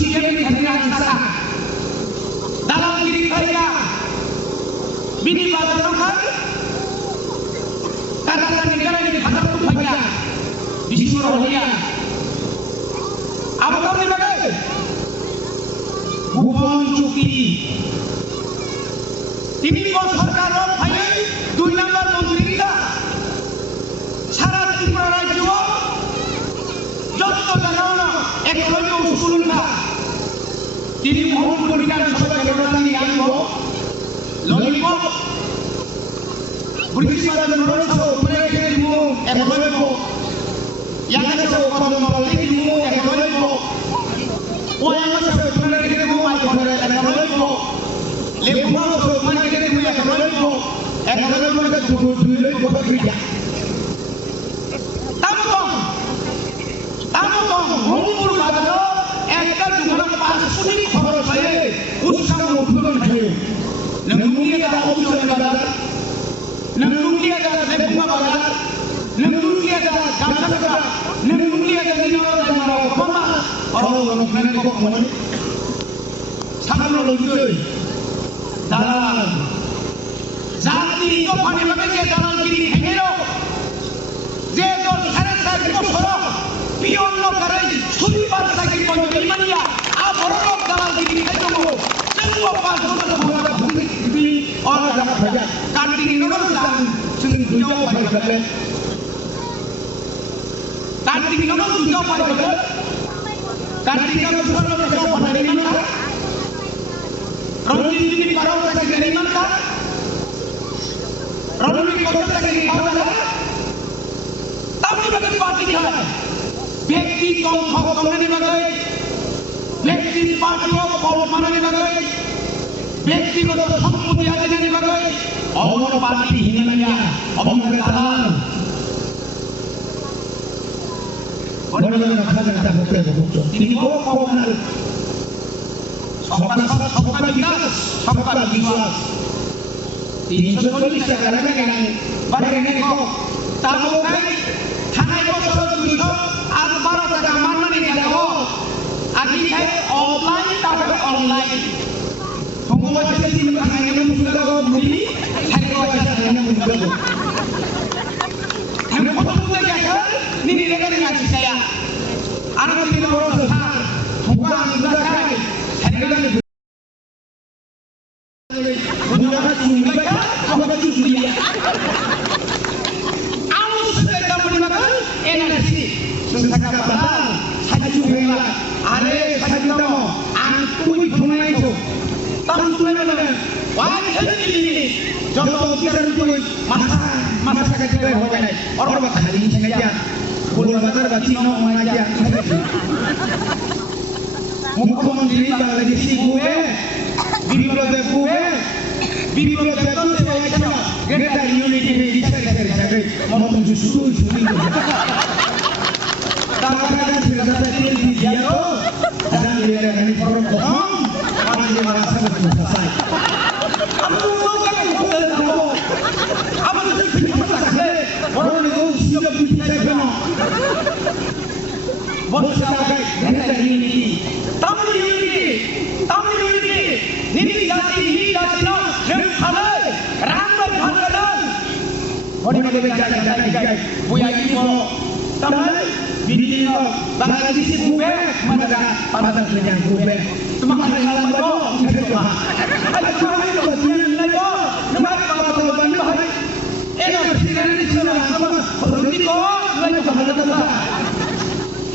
CPM ni khadina sasa dalam diri kaya bini badan kan karena negara ini khadap tu kaya disuruh dia apa kau ni bagai Bhuban Chuki ini kau सरकार kaya 2 নম্বর মন্ত্রী কা সারা ত্রিপুরা রাজ্য যত জানানো Eklavya school না তিনি মহকুমা বিধানসভা কেন্দ্রটি আনবো ললিপপ ব্রিটিশ বাজার রোডসহ ব্রেকে দিমু একলব্য ইয়াকাসে কদমবালি দিমু একলব্য ওয়াঙ্গাসে ব্রেকে দিমু মাইকরে একলব্য লেবুমাসে ব্রেকে দিমু একলব্য একলব্য দুই বকরিয়া মঙ্গল বাজার একটা দোকান 500 টি খরচ হয় উৎসব উদ্বোধন হয় নমুনিয়া দা উৎসব বাজার নমুনিয়া দা লেবুমা বাজার নমুনিয়া দা গাছাকা নমুনিয়া দা দিনরা মারা কমা অরো নখানে কো মনে সামনে লইতই দালাল জাতি তো ফানি ভাবে যে দালালগিরি হেগেলো যে দল 4.5 বছর পিয়ন করে ছুরি বার্তা কি পঞ্চমিমানিয়া আবরণ দালালগিরি হেগেলো চেঙ্গো 5 বছর ধরে ঘুরি और कार्तिक नगर जान जों दुजाव पाइगोन कार्तिक नगर दुजाव पाइगोन कार्तिक नगर दुजाव पाइगोन रंजित नि पाराव ताकि गरिमान का रंजित को ताकि पावला तब बगे पार्टी है व्यक्ति कम खगने बगे व्यक्ति पार्टी को बल मानने बगे ব্যক্তিগত সম্পত্তি আদিনের বিষয়ে অমর পার্টি হিনামিয়া অবঙ্গের দালাল বড় খাজনা হতে হবে তিনি কোন সবকা বিকাশ সবকা বিকাশ 340 টাকা লাগে কেন বারে কেন তাও নাই থানায় বছর 200 আর 12 টাকা মাননি গেল আগে খাই অফলাইন তারপরে online Semua jadi di belakang yang muncul ke bumi, hari wajah yang muncul. Kami potong lagi kan? Ini negara ngaji saya. Anak kita orang besar, bukan belakang. Hari kita menggunakan sungai kan? Apa baju sungai? Awal sudah kamu dimakan, energi. Sudah kapan? Saya juga bilang, ada saya tahu, aku itu mana itu. Tahu mana? Wajib ini. Jauh kita itu masa kecil orang ini. Orang bakal ini saja. Bulu bakar bacin orang aja. Mukhomantri lagi si gue, bibliotek itu saya cakap. Kita unity di cari. Mau justru ini. Tangan sudah saya di dia tu. Dan dia ini orang bohong. Dia merasa selesai. Apa itu selesai? Orang itu siap dicapai. Bos sahaja kita ini. Tamu ini. Ini jati no. Nemhalai. Ramai bhagadan. Orang itu berjalan. Buaya itu. Tamai. Bidino. Bangladesh bube. Mana pada kerja bube. Cuma kalau baru ada kami itu bagian lagi. Nampak kalau banyak hari. Presiden ini sudah sama. Berhenti kok. Lagi kepada kita.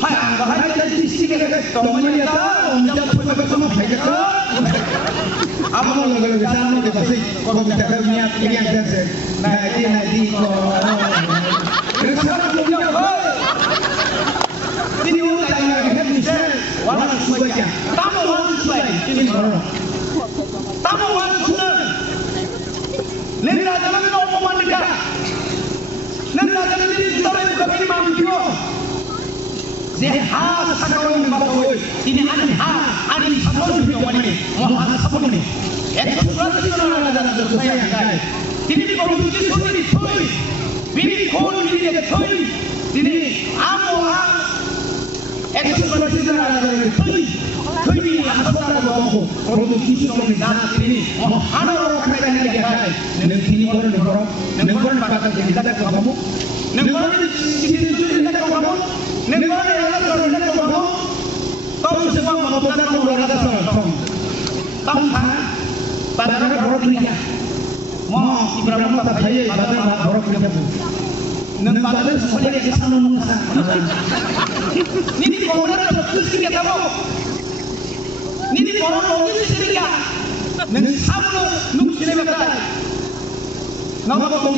Hai, bahaya jadi sini kita. Temannya tahu. Jangan bersama kita. Apa mau lagu sama kita sih? Kalau kita kerja ini ada sih. Nanti kok. Bersama kita. Ini udah yang bisa. Walau sebagian. Tamu ini baru. Tamu sudah. Nenda jalan itu omongan negara. Nenda jalan ini kita bukan mampu. Zihar sekarang ini bapak ini ada sabun di bawah ini. Mohon sabun ini. Itu surat itu ada dalam saya. Ini produksi sendiri toy. Bini kon ini toy. Ini amu itu surat itu 나라를 거의 아소라고 하고 그러도 기술놈이 나한테 하나로 가까이 얘기하네. 내 기니거를 보러 내 거를 바깥에 기다리고 가고 내 거를 지지를 내고 가고 내 거를 연락을 내고 가고 또 semua mengumpulkan keluarga seorang Padahal baru kerja mau ibarat apa saya ibarat baru kerja bu neng padahal semuanya di sana nusa ini korban terus kita tahu ini korban logis sedikit neng sama nung sini betul nama kau